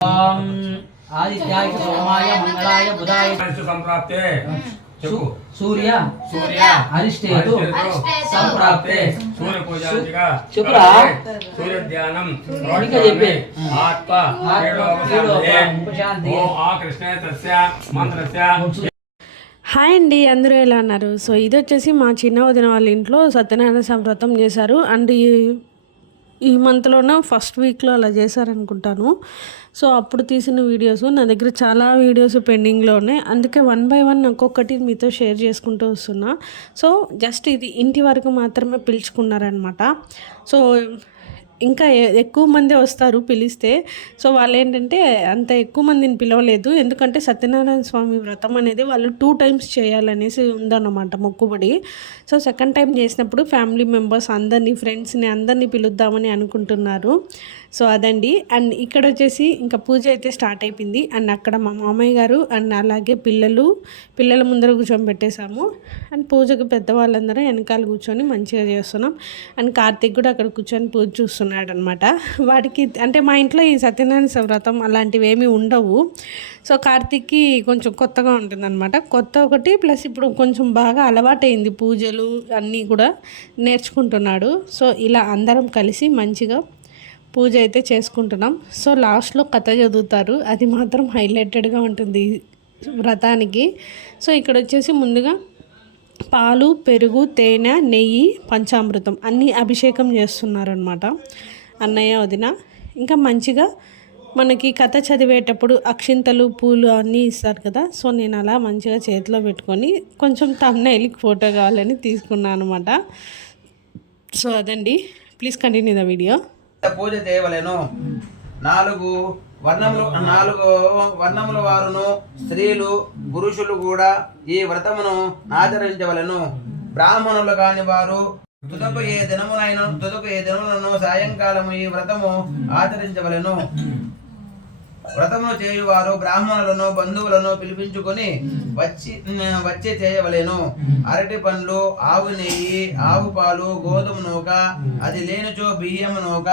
ఆదిత్యాయ సోమాయ మంగళాయ బుధాయ సంప్రాప్తే సూర్య అరిష్టేతు సంప్రాప్తే సూర్య పూజాంతిక శుక్ర సూర్య ధ్యానం చెప్పే ఆత్మ ఆ కృష్ణ తస్య మంత్రస్య. హాయ్ అండి, అందరూ ఎలా ఉన్నారు? సో ఇది వచ్చేసి మా చిన్న వదిన వాళ్ళ ఇంట్లో సత్యనారాయణ వ్రతం చేశారు. అండ్ ఈ మంత్లోనే ఫస్ట్ వీక్లో అలా చేశారనుకుంటాను. సో అప్పుడు తీసిన వీడియోస్ నా దగ్గర చాలా వీడియోస్ పెండింగ్లో ఉన్నాయి. అందుకే 1 by 1 ఒక్కొక్కటి మీతో షేర్ చేసుకుంటూ వస్తున్నా. సో జస్ట్ ఇది ఇంటి వరకు మాత్రమే పిలుచుకున్నారనమాట. సో ఇంకా ఎక్కువ మంది వస్తారు పిలిస్తే. సో వాళ్ళు ఏంటంటే అంత ఎక్కువ మందిని పిలవలేదు, ఎందుకంటే సత్యనారాయణ స్వామి వ్రతం అనేది వాళ్ళు 2 times చేయాలనేసి ఉందన్నమాట మొక్కుబడి. సో సెకండ్ టైం చేసినప్పుడు ఫ్యామిలీ మెంబర్స్ అందరినీ, ఫ్రెండ్స్ని అందరినీ పిలుద్దామని అనుకుంటున్నారు. సో అదండి. అండ్ ఇక్కడ వచ్చేసి ఇంకా పూజ అయితే స్టార్ట్ అయిపోయింది. అండ్ అక్కడ మా మామయ్య గారు అండ్ అలాగే పిల్లల ముందర కూర్చొని పెట్టేశాము. అండ్ పూజకు పెద్దవాళ్ళందరూ వెనకాల కూర్చొని మంచిగా చేస్తున్నాం. అండ్ కార్తీక్ కూడా అక్కడ కూర్చొని పూజ చూస్తున్నాడు అనమాట. వాడికి అంటే మా ఇంట్లో ఈ సత్యనారాయణ వ్రతం అలాంటివి ఏమీ ఉండవు. సో కార్తీక్కి కొంచెం కొత్తగా ఉంటుందన్నమాట. కొత్త ఒకటి ప్లస్ ఇప్పుడు కొంచెం బాగా అలవాటైంది, పూజలు అన్నీ కూడా నేర్చుకుంటున్నాడు. సో ఇలా అందరం కలిసి మంచిగా పూజ అయితే చేసుకుంటున్నాం. సో లాస్ట్లో కథ చదువుతారు, అది మాత్రం హైలైటెడ్గా ఉంటుంది వ్రతానికి. సో ఇక్కడ వచ్చేసి ముందుగా పాలు, పెరుగు, తేనె, నెయ్యి, పంచామృతం అన్నీ అభిషేకం చేస్తున్నారనమాట అన్నయ్య, వదిన. ఇంకా మంచిగా మనకి కథ చదివేటప్పుడు అక్షింతలు, పూలు అన్నీ ఇస్తారు కదా. సో నేను అలా మంచిగా చేతిలో పెట్టుకొని కొంచెం థంబ్నెయిల్కి ఫోటో కావాలని తీసుకున్నాను అనమాట. సో అదండి, ప్లీజ్ కంటిన్యూ ద వీడియో. పూజ చేయవలెను. 4 వర్ణముల వారును స్త్రీలు, పురుషులు కూడా ఈ వ్రతమును ఆచరించవలెను. బ్రాహ్మణులు కాని వారు తుదకు ఏ దినములను సాయంకాలము ఈ వ్రతము ఆచరించవలెను. వ్రతము చేయువారు బ్రాహ్మణులను, బంధువులను పిలిపించుకొని వచ్చి చేయవలెను. అరటి పండ్లు, ఆవు నెయ్యి, ఆవు పాలు, గోధుమ నూక, అది లేనిచో బియ్యము నూక,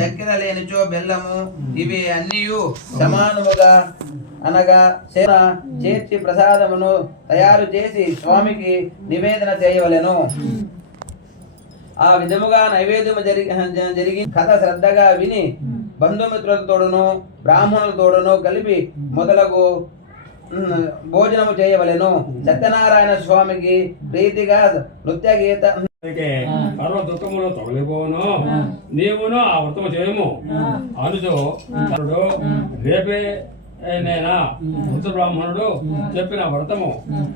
చక్కెర లేనిచో బెల్లము, ఇవి అన్నీ సమానముగా అనగా చేర్చి ప్రసాదమును తయారు చేసి స్వామికి నివేదన చేయవలెను. ఆ విధముగా నైవేద్యము జరిగి కథ శ్రద్ధగా విని బంధుమిత్రులతోడును బ్రాహ్మణులతోడును కలిపి మొదలగు భోజనము చేయవలెను. సత్యనారాయణ స్వామికి ప్రీతిగా నృత్య గీత సర్వ దుఃఖములు తొలగిపోను, నీవును ఆ వ్రతము చేయము అనుచో రేపే నేనా వృత్త బ్రాహ్మణుడు చెప్పిన వ్రతము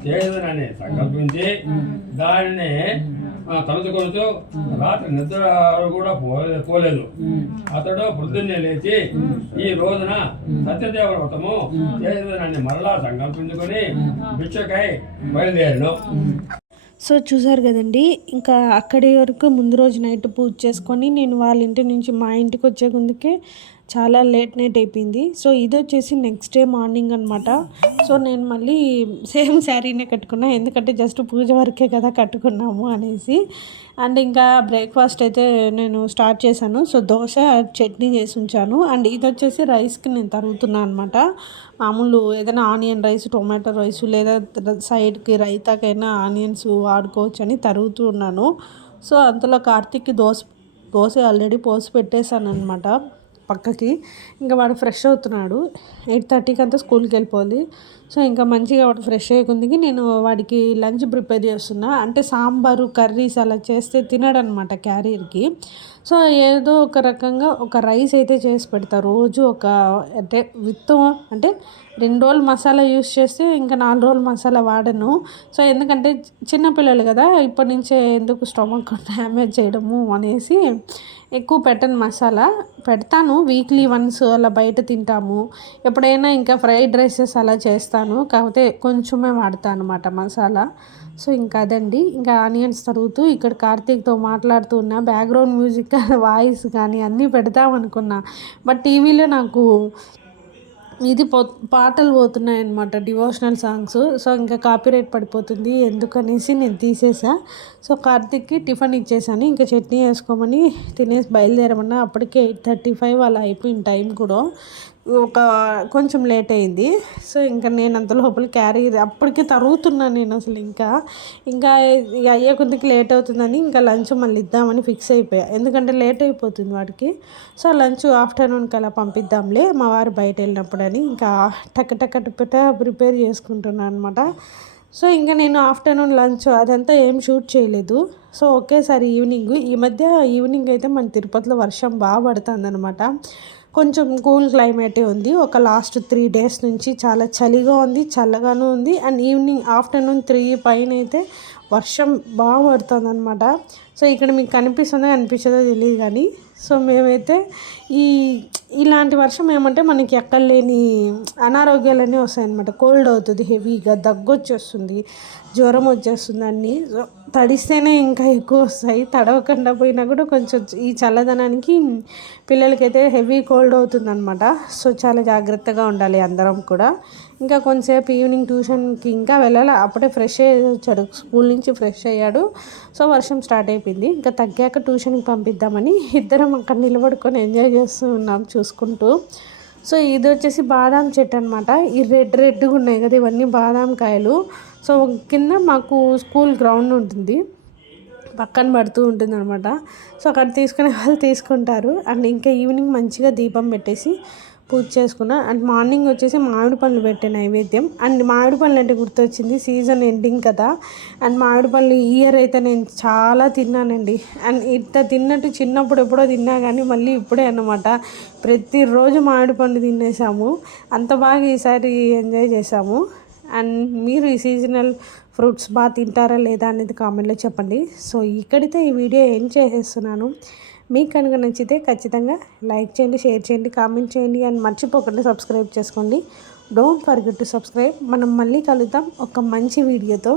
చేయదనని సంకల్పించి దానిని తలుచుకొనుతూ రాత్రి నిద్ర కూడా పోలేదు. అతడు పొద్దున్నే లేచి ఈ రోజున సత్యదేవ వ్రతము చేయదనని మరలా సంకల్పించుకొని భిక్షకై బయలుదేరను. సో చూసారు కదండి, ఇంకా అక్కడి వరకు ముందు రోజు నైట్ పూజ చేసుకొని నేను వాళ్ళ ఇంటి నుంచి మా ఇంటికి వచ్చే ముందుకే చాలా లేట్ నైట్ అయిపోయింది. సో ఇది వచ్చేసి నెక్స్ట్ డే మార్నింగ్ అనమాట. సో నేను మళ్ళీ సేమ్ శారీనే కట్టుకున్నా, ఎందుకంటే జస్ట్ పూజ వరకే కదా కట్టుకున్నాము అనేసి. అండ్ ఇంకా బ్రేక్ఫాస్ట్ అయితే నేను స్టార్ట్ చేశాను. సో దోశ, చట్నీ చేసి ఉంచాను. అండ్ ఇది వచ్చేసి రైస్కి నేను తరుగుతున్నాను అనమాట. మామూలు ఏదైనా ఆనియన్ రైస్, టొమాటో రైస్ లేదా సైడ్కి రైతాకైనా ఆనియన్స్ వాడుకోవచ్చు అని తరుగుతూ ఉన్నాను. సో అంతలో కార్తీక్కి దోశ ఆల్రెడీ పోసి పెట్టేశాను అనమాట పక్కకి. ఇంకా వాడు ఫ్రెష్ అవుతున్నాడు, 8:30కి అంతా స్కూల్కి వెళ్ళిపోవాలి. సో ఇంకా మంచిగా వాడు ఫ్రెష్ అయ్యేకుందికి నేను వాడికి లంచ్ ప్రిపేర్ చేస్తున్నా. అంటే సాంబారు, కర్రీస్ అలా చేస్తే తినడనమాట క్యారియర్కి. సో ఏదో ఒక రకంగా ఒక రైస్ అయితే చేసి పెడతా రోజు. అంటే అంటే 2 రోజులు మసాలా యూస్ చేస్తే ఇంకా 4 రోజులు మసాలా వాడను. సో ఎందుకంటే చిన్నపిల్లలు కదా, ఇప్పటి నుంచే ఎందుకు స్టమక్ డ్యామేజ్ చేయడము అనేసి ఎక్కువ పెట్టను. మసాలా పెడతాను వీక్లీ వన్స్, అలా బయట తింటాము. ఎప్పుడైనా ఇంకా ఫ్రైడ్ రైసెస్ అలా చేస్తాను, కాకపోతే కొంచెమే వాడతాను అనమాట మసాలా. సో ఇంకా అదండి, ఇంకా ఆనియన్స్ తరుగుతూ ఇక్కడ కార్తీక్తో మాట్లాడుతూ ఉన్నా. బ్యాక్గ్రౌండ్ మ్యూజిక్ వాయిస్ కానీ అన్నీ పెడతామనుకున్నా, బట్ టీవీలో నాకు పాటలు పోతున్నాయి అనమాట, డివోషనల్ సాంగ్స్. సో ఇంకా కాపీరైట్ పడిపోతుంది ఎందుకనేసి నేను తీసేసా. సో కార్తీక్కి టిఫిన్ ఇచ్చేసాను, ఇంకా చట్నీ వేసుకోమని తినేసి బయలుదేరమన్నా. అప్పటికే 8:35 అలా అయిపోయింది టైం కూడా. కొంచెం లేట్ అయింది. సో ఇంకా నేను అంత లోపల క్యారీ అప్పటికే తరుగుతున్నాను నేను అసలు ఇంకా అయ్యే కొద్దికి లేట్ అవుతుందని ఇంకా లంచ్ మళ్ళీ ఇద్దామని ఫిక్స్ అయిపోయా, ఎందుకంటే లేట్ అయిపోతుంది వాడికి. సో లంచ్ ఆఫ్టర్నూన్కి అలా పంపిద్దాంలే మా వారు బయట వెళ్ళినప్పుడు అని ఇంకా టక్ ప్రిపేర్ చేసుకుంటున్నాను అనమాట. సో ఇంకా నేను ఆఫ్టర్నూన్ లంచ్ అదంతా ఏం షూట్ చేయలేదు. సో ఒకేసారి ఈ మధ్య ఈవినింగ్ అయితే మన తిరుపతిలో వర్షం బాగా పడుతుంది అనమాట. కొంచెం కూల్ క్లైమేటే ఉంది. ఒక లాస్ట్ 3 days నుంచి చాలా చలిగా ఉంది, చల్లగాను ఉంది. అండ్ ఆఫ్టర్నూన్ 3 పైన అయితే వర్షం బాగా పడుతుంది అనమాట. సో ఇక్కడ మీకు కనిపిస్తుందో తెలియదు కానీ సో మేమైతే ఇలాంటి వర్షం ఏమంటే మనకి ఎక్కడ లేని అనారోగ్యాలన్నీ వస్తాయన్నమాట. కోల్డ్ అవుతుంది, హెవీగా దగ్గు వచ్చేస్తుంది, జ్వరం వచ్చేస్తుంది అన్నీ. తడిస్తేనే ఇంకా ఎక్కువ వస్తాయి, తడవకుండా పోయినా కూడా కొంచెం ఈ చల్లదనానికి పిల్లలకైతే హెవీ కోల్డ్ అవుతుంది అనమాట. సో చాలా జాగ్రత్తగా ఉండాలి అందరం కూడా. ఇంకా కొంతసేపు ఈవినింగ్ ట్యూషన్కి ఇంకా వెళ్ళాలి, అప్పుడే ఫ్రెష్ అయ్యి వచ్చాడు, స్కూల్ నుంచి ఫ్రెష్ అయ్యాడు. సో వర్షం స్టార్ట్ అయిపోయింది, ఇంకా తగ్గాక ట్యూషన్కి పంపిద్దామని ఇద్దరం అక్కడ నిలబడుకొని ఎంజాయ్ చేస్తూ ఉన్నాం చూసుకుంటూ. సో ఇది వచ్చేసి బాదాం చెట్టు అనమాట. ఈ రెడ్గా ఉన్నాయి కదా, ఇవన్నీ బాదాం కాయలు. సో కింద మాకు స్కూల్ గ్రౌండ్ ఉంటుంది, పక్కన పడుతూ ఉంటుంది అనమాట. సో అక్కడ తీసుకునే వాళ్ళు తీసుకుంటారు. అండ్ ఇంకా ఈవినింగ్ మంచిగా దీపం పెట్టేసి పూజ చేసుకున్నా. అండ్ మార్నింగ్ వచ్చేసి మామిడి పండ్లు పెట్టే నైవేద్యం. అండ్ మామిడి పండ్లు అంటే గుర్తొచ్చింది, సీజన్ ఎండింగ్ కదా. అండ్ మామిడి పండ్లు ఈ ఇయర్ అయితే నేను చాలా తిన్నానండి. అండ్ ఇంత తిన్నట్టు చిన్నప్పుడు ఎప్పుడో తిన్నా కానీ మళ్ళీ ఇప్పుడే అన్నమాట. ప్రతిరోజు మామిడి పండు తినేసాము, అంత బాగా ఈసారి ఎంజాయ్ చేసాము. అండ్ మీరు ఈ సీజనల్ ఫ్రూట్స్ బాగా తింటారా లేదా అనేది కామెంట్లో చెప్పండి. సో ఇక్కడితో ఈ వీడియో ఏం చేసేస్తున్నాను. మీకు కనుక నచ్చితే ఖచ్చితంగా లైక్ చేయండి, షేర్ చేయండి, కామెంట్ చేయండి. అండ్ మర్చిపోకుండా సబ్స్క్రైబ్ చేసుకోండి. Don't forget to subscribe. మనం మళ్ళీ కలుద్దాం ఒక మంచి వీడియోతో.